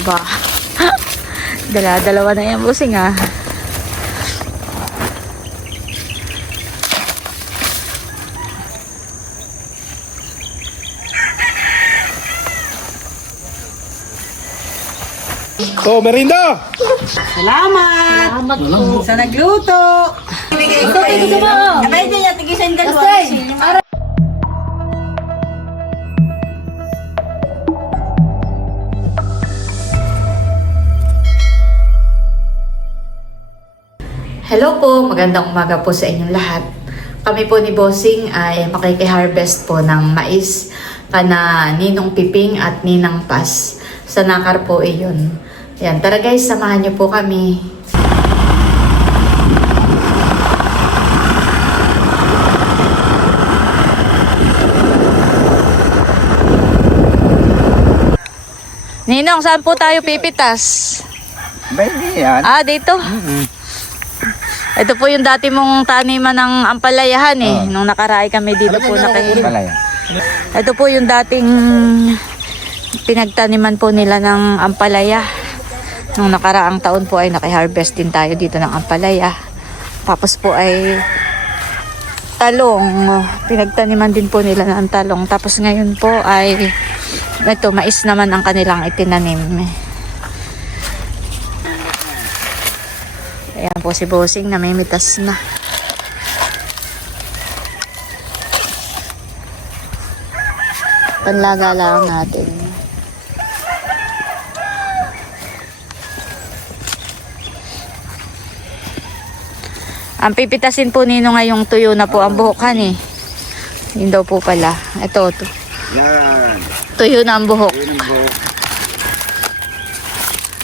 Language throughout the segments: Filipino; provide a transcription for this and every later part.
Ba, dala-dalawa na yan, busing ah. Oh, merinda! Salamat! Salamat po. Sa nagluto! Ibigay ko kayo. Abay din yan, tigisan dalawa. Hello po, magandang umaga po sa inyong lahat. Kami po ni Bossing ay makiki-harvest po ng mais kana Ninong Piping at Ninang Pas. Sa Nakar po iyon. Yan, tara guys, samahan niyo po kami. Ninong, saan po tayo pipitas? Baby yan. Ah, dito? Ito po yung dati mong taniman ng ampalayahan nung nakaray kami dito po nakahilig. Palaya. Ito po yung dating pinagtaniman po nila ng ampalaya. Nung nakaraang taon po ay naki-harvest din tayo dito ng ampalaya. Tapos po ay talong. Pinagtaniman din po nila ng talong. Tapos ngayon po ay ito, mais naman ang kanilang itinanim. Ayan po si Bossing, namimitas na. Panlaga lang natin. Ang pipitasin po nino ngayong tuyo na po ang buhok eh. Yun daw po pala. Ito. Yan. Tuyo na ang buhok. Yun ang buhok.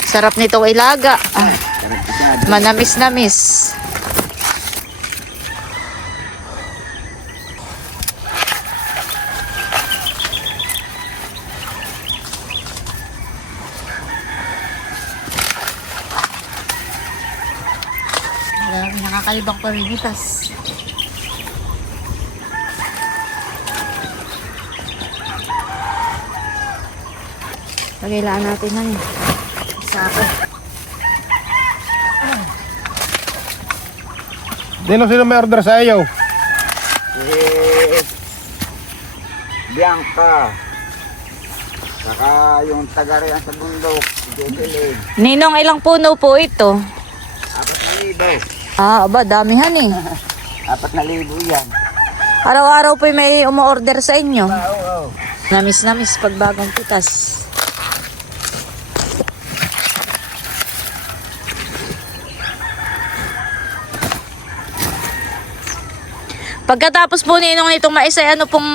Sarap nito ilaga. Sarap ito. Manamis-namis. Nakakalibang pamimitas. Pagkailangan natin na yun. Sako. Sino may order sa iyo? Bianca. Saka yung taga-riyan sa bundok. Jejeling. Ninong, ilang puno po ito? 4,000. Ah, aba, damihan 4,000 yan. Araw-araw po may umu-order sa inyo. Oo. Namis-namis pag bagong pitas. Pagkatapos po ninong nitong mais ay ano pong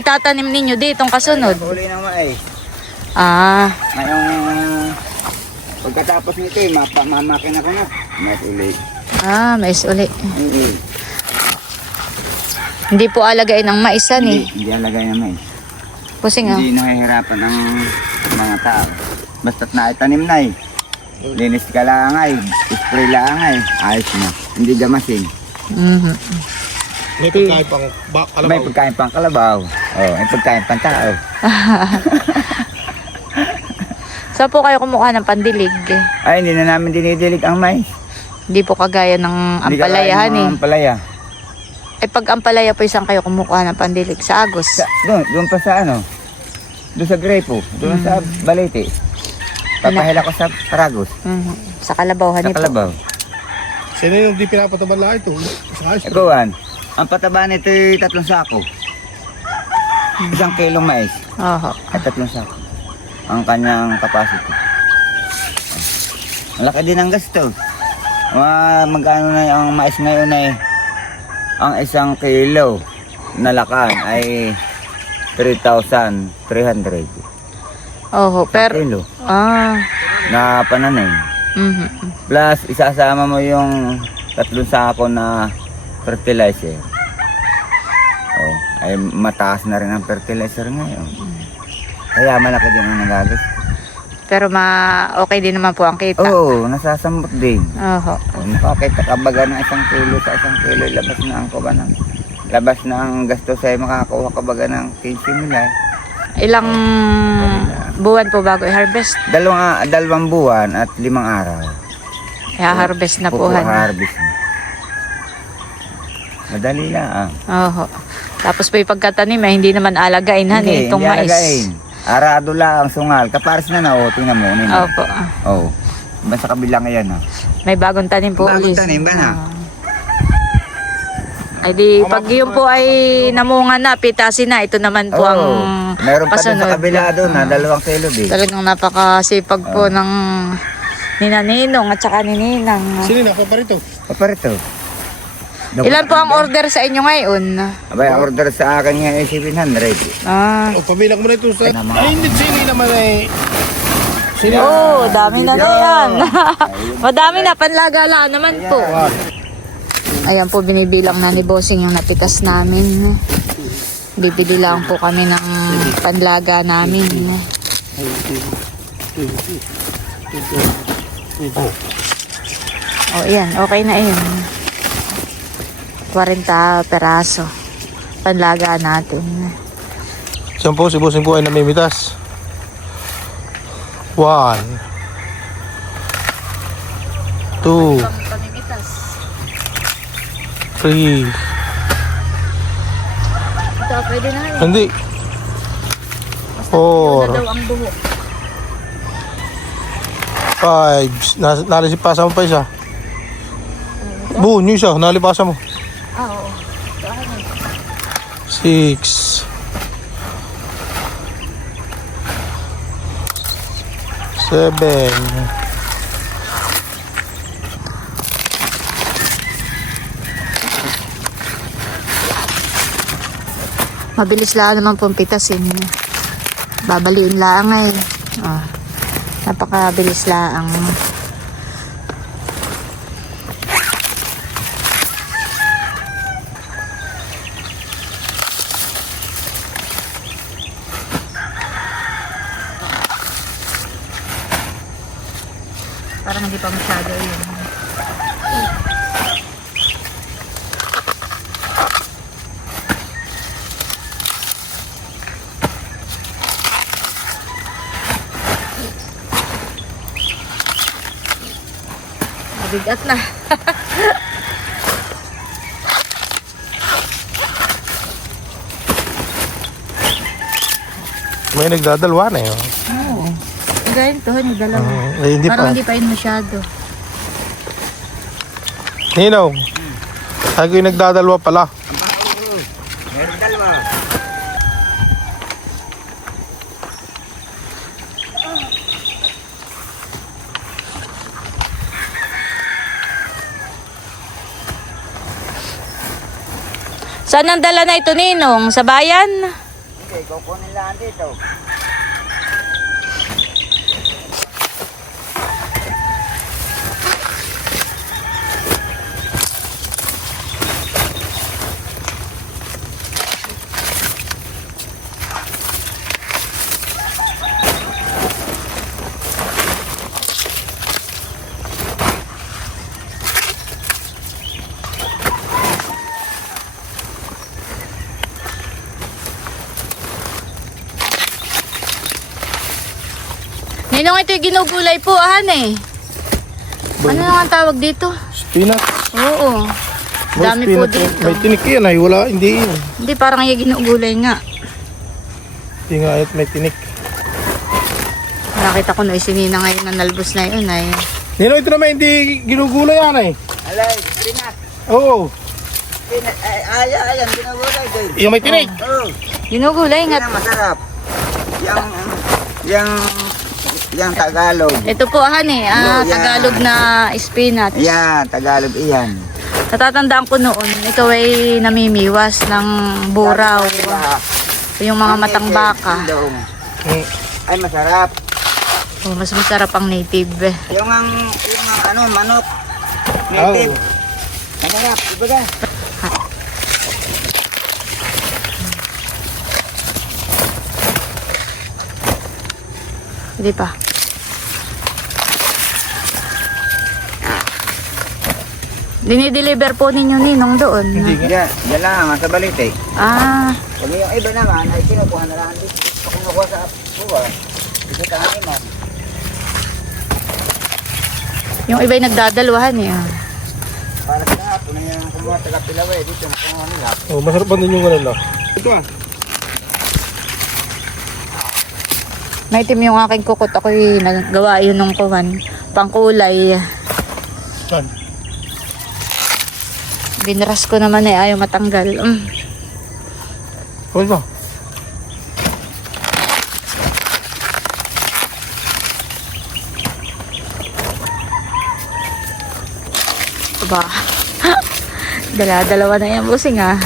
itatanim ninyo ditong kasunod? Huli ng mais. Ah, Ngayong pagkatapos nito mamakin ako na. Mais ulit. mais uli. Oo. Hindi po alagain ng maisan Hindi alagay ng mais. Pusing ah. Hindi nahihirapan ang mga tao. Basta't naitanim na linis ka lang spray lang ayos na. Hindi gamasin. Mhm. May pagkain pang kalabaw. May pagkain pang kalabaw. May pagkain pang tao. Saan po kayo kumuha ng pandilig? Ay, hindi na namin dinidilig ang mais. Hindi po kagaya ng Hindi kagaya ampalayahan ng ampalaya. Eh pag ampalaya po isang kayo kumukuha ng pandilig sa Agos. Doon pa sa doon sa Grepo, doon sa Balete. Papahila ko sa Taragos, Mhm. Sa Kalabaw, sa hani po. Kalabaw. Sino yung di pinapataban lang ito? Sa ice cream. Ikuan, ang pataba nito ay 3 sako. 1 kilong mais Oho. at 3 sako. Ang kanyang capacity. Ang laki din ang gasto. Magkano na ang mais ngayon ang 1 kilo na lakan ay 3,300 Oho, pero kilo ah. na pananim. Mhm. Plus, isasama mo yung 3 sako na fertilizer. Ay mataas na rin ang fertilizer ngayon. Kaya malaki din ang nagagas. Pero okay din naman po ang kita. Oo, nasasambot din. Oho. Makakita ka baga ng 1 kilo sa 1 kilo, labas na ang gasto sa'yo, makakakuha ka baga ng 15 milay. Ilang buwan po bago i-harvest? 2 buwan at 5 araw. I-harvest na po. Han. Harvest na. Madali lang. Oho. Tapos po yung pagkatanim, hindi naman alagain han itong hindi mais. alagain. Arado lang ang sungal. Kapares na na, tingnan mo. Opo. Oo. Basta kabilang yan. May bagong tanim po. Bagong ulit. tanim ba na? Ay di, pag yun po ay namunga na, pitasin na, ito naman po ang Meron pa din pasunod. sa kabila doon na 2 kilo din. Talagang napakasipag po ng Ninang at saka ni Ninang. Sino na? Paparito. Paparito. Ilan po ang order sa inyo ngayon? Abay, ang order sa akin nga ay 700. Ah. O, pabilang mo na ito sa... naman. Ay, hindi. Sino naman ay... Sino? Oh, dami na yan. Madami na, panlagala naman po. Ayan po, binibilang na ni Bossing yung napitas namin. Bibili lang po kami ng panlaga namin. Oh, yan, okay na yun. 40 peraso. Panlaga natin. Saan po si Bossing po ay namimitas? 1 2 Pamimitas. 3 Ito, pwede na yun. Hindi. Basta na daw ang buho. 5 nalisipasan mo pa isa. Buo nyo isa, nalipasan mo. Ah, oo. 6 7 Mabilis lang naman pong pitasin. Babaliin lang eh. Oh, napakabilis lang. Parang hindi pa masyado yun. Mabigat na. May nagdadalwa na yun. Oo. Ganyan to, yung dalawa. Hindi Parang pa. hindi pa yun masyado. Ninong. Ako yung nagdadalwa pala. Meron 2. Saan ang dala na ito, Ninong? Sa bayan? Hindi, kukunin lang dito. Ninong, ito yung ginugulay po, ahan eh. Ano nga ang tawag dito? Spinach. Oo. May Dami po spinach. dito. May tinik yan ay. Wala, hindi yun. Hindi, parang yung ginugulay nga. Hindi nga at may tinik. Nakita ko na isinina ngayon na nalbos na yun ay. Ninong, ito naman hindi ginugulay yan ay. Alay, spinach. Oo. Spinach. Ayan, ginagulay din. Yung may tinik. Oo. Ginugulay Yan nga. ang masarap. Yang Tagalog. Ito po, ahan eh. Oh, yan. Tagalog na spinach. Ayan, Tagalog iyan. Natatandaan ko noon, ito ay namimiwas ng buraw. Yung mga matang baka. Ay, masarap. Oh, mas masarap ang native. Yung manok. Native. Masarap, ibaga. Hindi pa. Dinideliver po ninyo, Ninong, doon. Yan lang, sa balit eh. Ah, Pag yung iba naman, ay kinukuha na lang dito. kinukuha sa buwa. Ito taniman. Yung iba'y nagdadalwahan eh. Ah. Para sa hapon na yung kumuha taga Pilaway. Dito nakuha nila. Oh, masarap pa din yung ganun na. Ito ah. Maitim yung aking kukot. Ako'y nagawa yun nung kuwan. Pangkulay. Saan? Binras ko naman eh. Ayaw matanggal. Huwag ba? Ba? Dala-dalawa na yan, busing ah.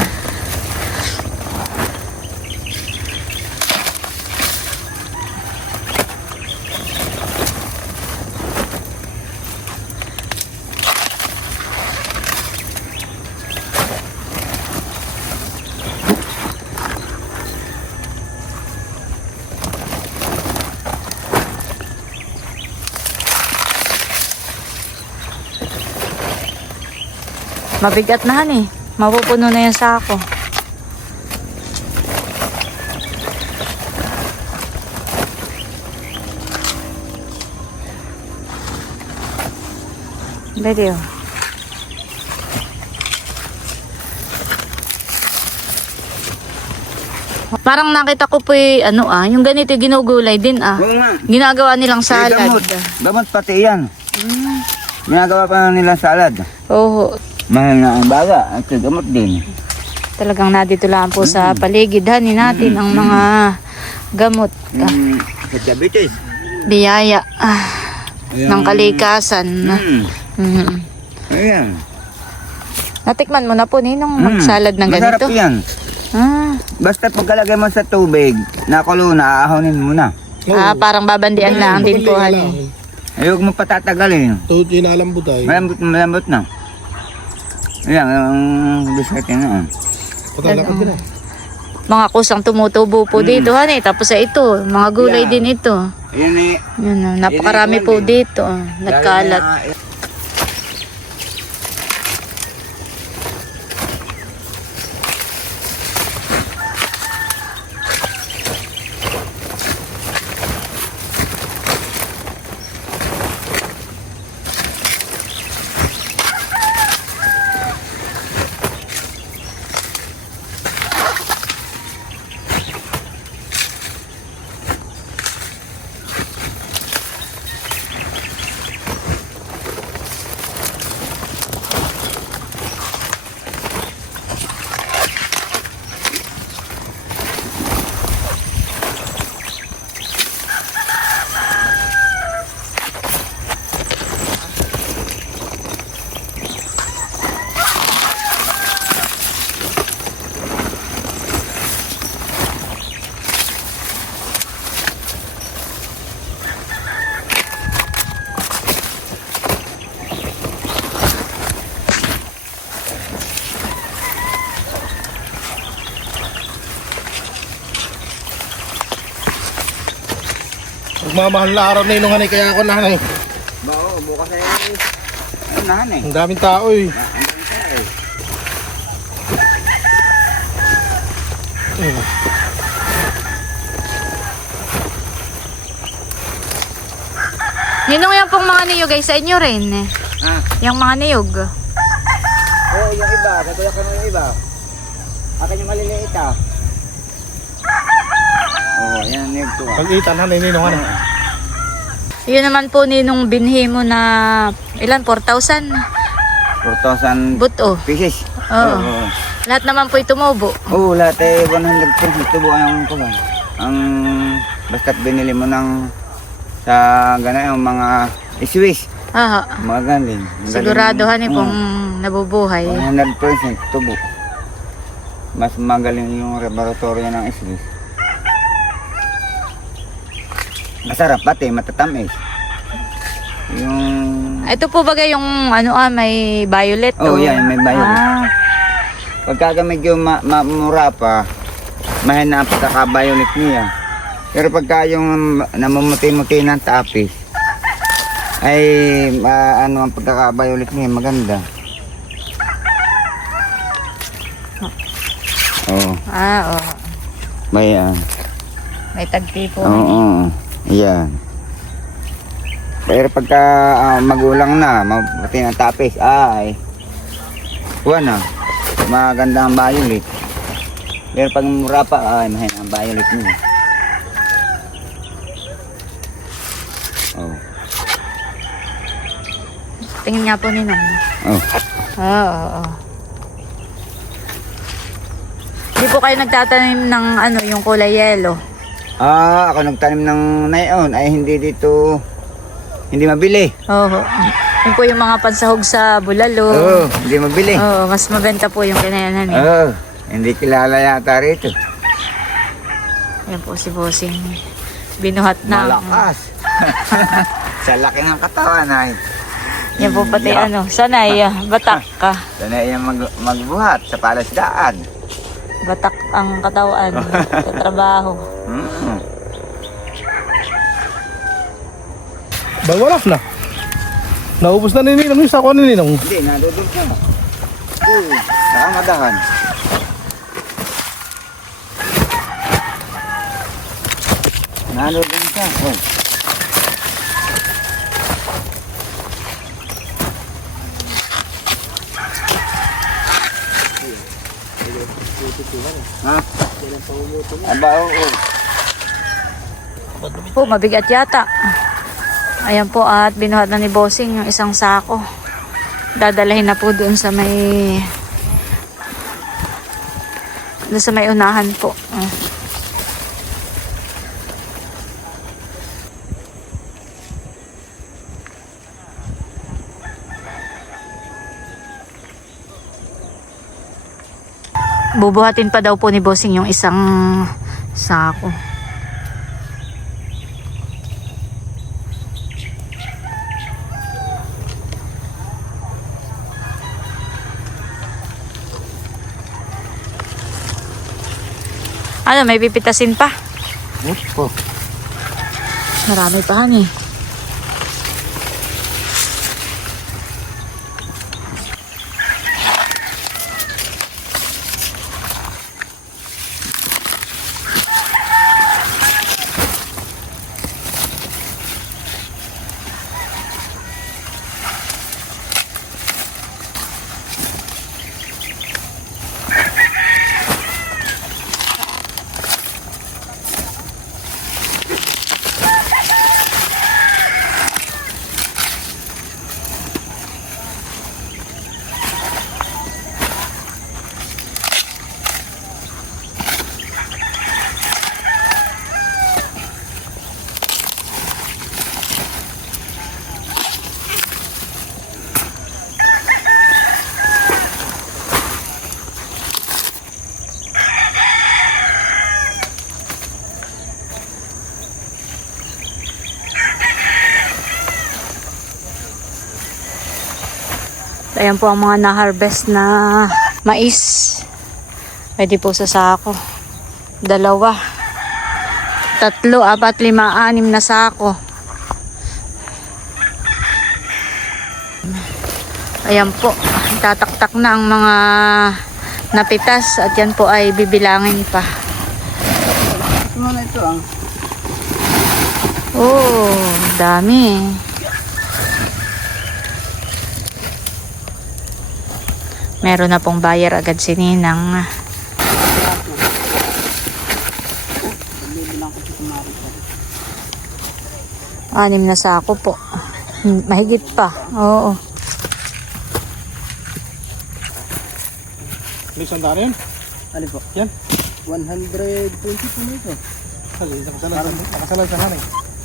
Mabigat na han eh. Mapupuno na yung sako. Pwede oh. Parang nakita ko po yung ganito ginugulay din ah. Oo nga. Ginagawa nilang salad. Gamot. Gamot pati yan. Ginagawa pa nilang salad. Oo. Mahal na ang baga at gamot din. Talagang nadito lang po sa paligid hanin natin ang mga gamot. Sa diabetes. Biyaya ng kalikasan. Mhm. Ayan. Natikman mo na po ninong magsalad ng ganito? Masarap yan. Basta pagkalagay mo sa tubig, nakulo na, aahonin mo na. Parang babandian lang din po hanin. Ayok mo patatagalin. Ito inaalambot tayo. Malambot na. Ayan, ang biscuit na. Patalakad din ah. Mga kusang tumutubo po dito hanin. Tapos ito, mga gulay Yeah. din ito. Ayan eh. Yun, napakarami po dito. Nagkalat. Magmamahal na araw na yun hanay, kaya ako nanay. Oo, bukas ay ayun na han eh. Ang daming tao eh. Ninong yan pong mga niyog ay sa inyo rin eh. Yung mga niyog. Oo, yung iba, kagaya ko yung iba. Akin yung maliliit ah. Oo, yan yung ito ah. Pag-itan hanay ninong hanay. Yun naman po ninong binhi mo na ilan? 4,000 4,000 buto. pieces. Oo. Lahat naman po tumubo. Oo, lahat ay 100% tubo ang kulang. Ang basta't binili mo ng sa gano'n yung mga Swiss. Mga galing. Sigurado hani pong nabubuhay. 100% tubo. Mas magaling yung laboratorio ng Swiss. Masarap pati, matatamis. Yung... Ito po bagay yung may violet. Oh, yan, may violet. Pagka medyo mura pa, mahina ang pagkaka-violet niya. Pero pagka yung namumuti-muti ng tapis, ay ang pagkaka-violet niya, maganda. Oo. Oo. May May tagti po. Oo. Yan. Pero pagka magulang na, mabuti ng tapis, ay, kuha na, maganda ang violet. Pero pag mura pa, ay, mahina ang violet niya. Oh. Tingin nga po ninong. Oh. Oo. Hindi po kayo nagtatanim ng ano, yung kulay yellow. Ako nagtanim ng nayon, ay hindi dito, hindi mabili. Oo. Yun po yung mga pansahog sa bulalo. Oo, hindi mabili. Oo, mas mabenta po yung kinayanan eh. Oo, hindi kilala yata rito. Yan po si Bossing. Binuhat na. Malakas. Sa laki ng katawan ay. Yan po pati ano, sanay, batak ka. Sanay yung magbuhat sa palasdaan. Batak ang katawan sa trabaho. Bawalak na. Naubos na ni Ninong yung sako ni Ninong. Hindi, nadudol ka. Nakamadahan. Nadudol ka. Oh. Ha? Aba, oo. Po, mabigat yata. Ayan po at binuhat na ni Bossing yung isang sako. Dadalahin na po doon sa may unahan po. Bubuhatin pa daw po ni Bossing yung isang sako. Ano, may pipitasin pa? Opo. Marami pa han eh. Ayan po ang mga na-harvest na mais. Pwede po sa sako. 2, 3, 4, 5, 6 na sako. Ayan po. Tataktak na ang mga napitas at yan po ay bibilangin pa. Ano ito ang? Oh, dami. Meron na pong buyer agad si Ninang. Anim na sako po. Mahigit pa. Oo. May sandaan yun? Ano po? Yan. 120 po na ito. Nakasalan sa hanay.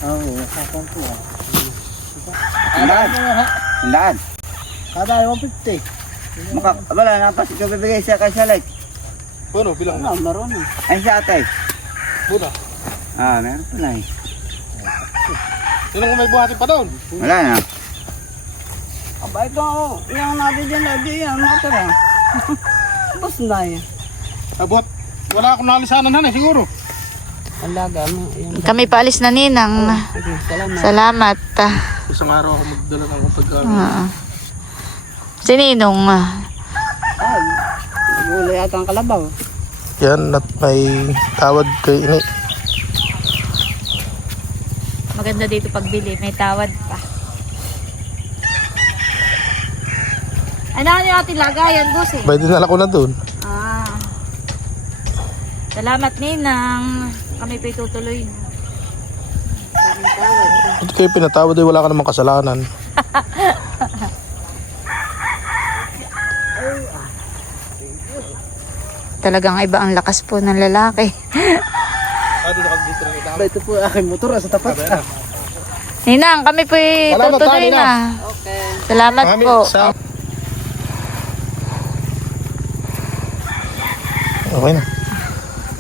Oo, sakang po ah. Handaan. Kada ay 150. Wala, napas ikaw bibigay siya kay Salit. Bueno, bilang Ano, meron eh. Ay siya atay. Buda. Meron pala eh. Ninong may buhatin pa doon. Wala na. Aba, ito ako. Yung natin dyan, lagi yan, matara. Bus na eh. Abot. Wala akong nalisanan hanay siguro. Ang laga mo. Yun. Kami paalis na Ninang. Sige, salamat. Salamat. Isang araw ako magdala ng pagkain. Si Ninong. Ay, gulo yata ang kalabaw. Yan at may tawad kay ini. maganda dito pagbili. May tawad pa. Ano yung ating lagayan, boss eh? Pwede na ko na doon. Ah. Salamat, Ninang. Kami pa itutuloy. Daming tawad. Ito kayo pinatawad ay wala ka namang kasalanan. Talagang iba ang lakas po ng lalaki. Ito po aking motor sa tapat. Ninang, kami po Salamat, tutuloy Ninang. na. Okay. Salamat Mami, po. Okay na.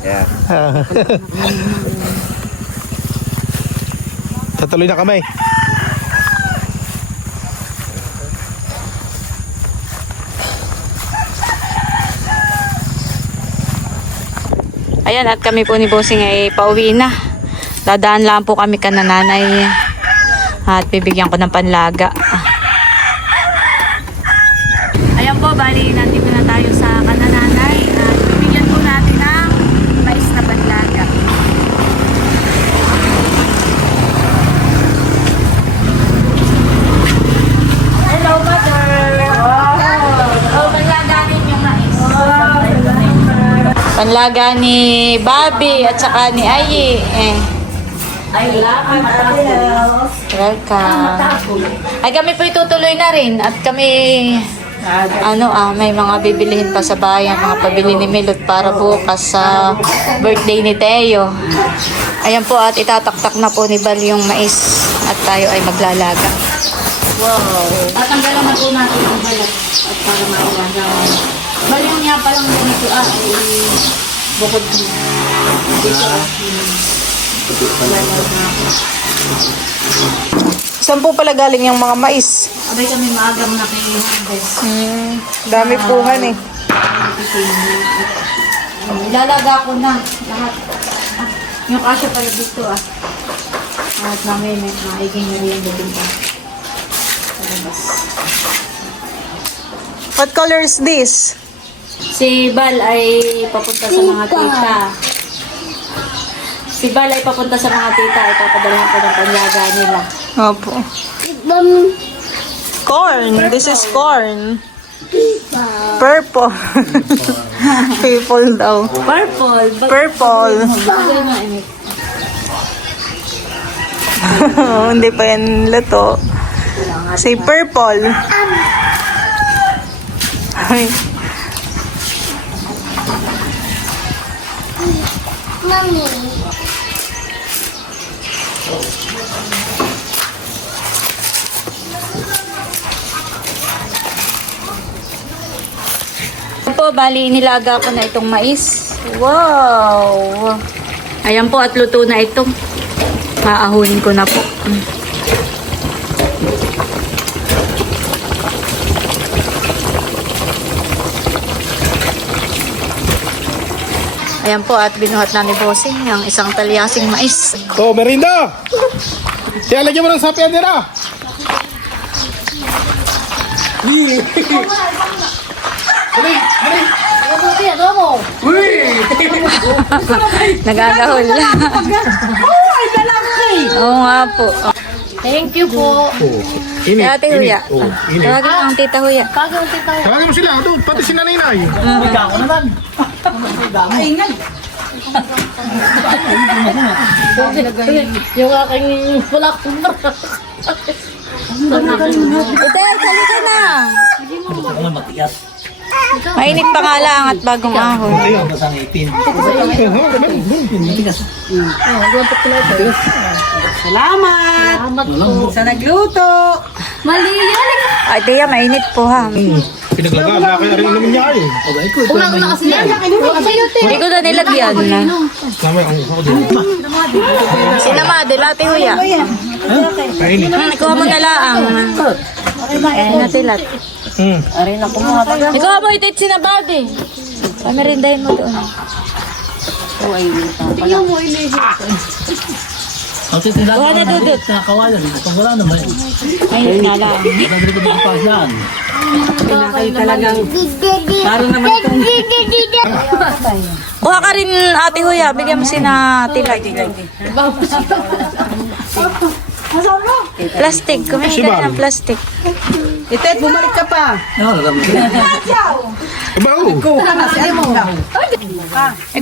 Yeah. Tatuloy na kami. Ayan, at kami po ni Bossing ay pauwi na. Dadaan lang po kami kanananay. At bibigyan ko ng panlaga. Ayan po, bali nandito na tayo sa kanananay. At bibigyan po natin ng mais na panlaga. Hello, mother! Wow! Oh, panlaganin yung mais. Panlaga ni Bobby at saka ni Ayi. Welcome. Ay, kami po itutuloy na rin. At kami, may mga bibilihin pa sa bayan. Mga pabili ni Milot para bukas sa birthday ni Teo. Ayan po, at itataktak na po ni Bal yung mais. At tayo ay maglalaga. Wow. Tatanggalan na po natin ang balat. At para maalaga. Bal yung niya palang ganito ay bukod dito. Saan po pala galing yung mga mais? Abay kami maagang naki-harvest. Dami puhan eh. Ilalaga ko na lahat. Yung kasya pala dito At namin maiging na rin yung pa. What color is this? Si Bal ay papunta sa mga tita. Si Bal ay papunta sa mga tita. Ipapadalhan ko ng panlaga nila. Opo. Corn. This is corn. Purple. Purple daw. Purple. Purple. Hindi pa yan luto. Say purple. Ay. Po, bali nilaga ko na itong mais. Wow! Ayan po, at luto na ito. Maahunin ko na po. Ayan po, at binuhat na ni Bossing ang isang talyasing mais. Oh, merinda! Siya, lagyan mo ng sapi, Andera! Nagagahol. Oo nga po. Thank you po. Init, Ate Huya. init. Tawagin mo ang tita Huya. Tawagin mo sila, doon, pati si nanay-nay. Yung aking pulak. Hotel, sali ka na. Mainit pa nga lang at bagong ahon. Salamat sa nagluto. Ay, Tia, mainit po ha. Pinaglaga, na kaya rin naman niya eh. Hindi ko na nilagyan. Mamaya, ang ako doon. Sinamade, Ate Huya. Kainin. Ikaw mo na lang. Ay, natilat. Ikaw mo itit sinabade. Pamirindahin mo doon. Kuha na dudot. Ayun nga lang. Kayo talagang. Laro naman itong. Kuha ka rin, Ate Huya. Bigyan mo si na Tila. Plastic. Kumain ka rin ng plastic. Itet, bumalik ka pa. Bago.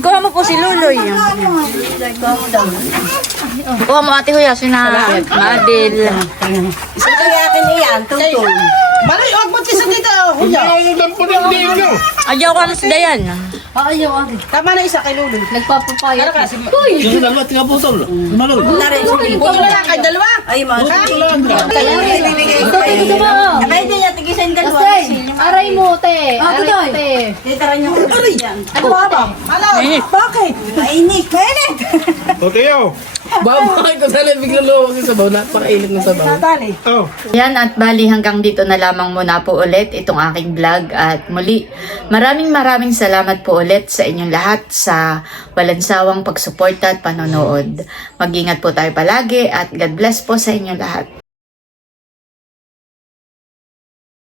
Kuha mo po si Luloy. Kuha mo, Ate Huya, si na Madel. Isa ka yakin iyan, tutol. Bari, huwag mo tisa dito. Huya. Ang dampo ng dino. Ayaw ka na si Dayan. Tama na isa kay Lulu. Nagpapapayat. Yung dalawa, tiga putol. Malawin. Puto na lang kay dalawa. Ay, mga ka. Kaya nga, ibibigay ko kay Abay, di niya, tigisan dalawa. Aray mo, te. Aray, te. Titara niyo. Aray! Ano ba? Alaw! Bakit? Mainit. Mainit! O, Teo. Babakay ko sana biglang lumabas yung sabaw. Napakailit ng sabaw. Natali. Oh. Yan at bali hanggang dito na lamang muna po ulit itong aking vlog at muli maraming salamat po ulit sa inyong lahat sa walang sawang pagsuporta at panonood. Mag-ingat po tayo palagi at God bless po sa inyong lahat.